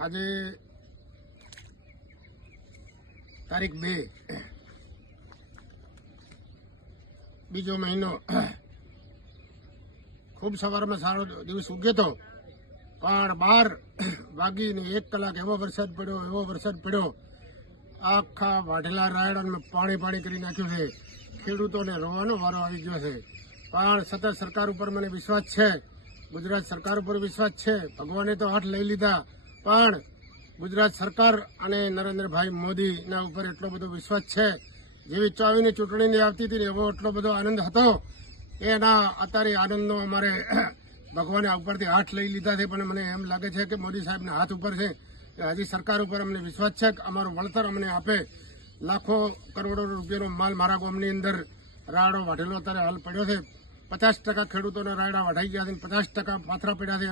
આજે તારીખ 2 બીજો મહિનો ખૂબ સવારમાં સારો દિવસ ઉગ્યો હતો, પણ 12 વાગીને 1 કલાક એવો વરસાદ પડ્યો આખા વાઢેલા રાયડામાં પાણી કરી નાખ્યું છે. ખેડૂતોને રોવાનો વારો આવી ગયો છે. પણ સતત સરકાર ઉપર મને વિશ્વાસ છે, ગુજરાત સરકાર ઉપર વિશ્વાસ છે. ભગવાને તો હાથ લઈ લીધા, પણ ગુજરાત સરકાર અને નરેન્દ્રભાઈ મોદીના ઉપર એટલો બધો વિશ્વાસ છે. જેવી 24ની ચૂંટણીની આવતી હતી ને એવો એટલો બધો આનંદ હતો. એના અત્યારે આનંદનો અમારે ભગવાને ઉપરથી હાથ લઈ લીધા છે. પણ મને એમ લાગે છે કે મોદી સાહેબના હાથ ઉપર છે. હજી સરકાર ઉપર અમને વિશ્વાસ છે કે અમારું વળતર અમને આપે. લાખો કરોડો રૂપિયાનો માલ મારા ગામની અંદર રાયડો વાઢેલો અત્યારે હાલ પડ્યો છે. 50% ખેડૂતોના રાયડા વાઢાઈ ગયા છે, 50% પાથરા પડ્યા છે.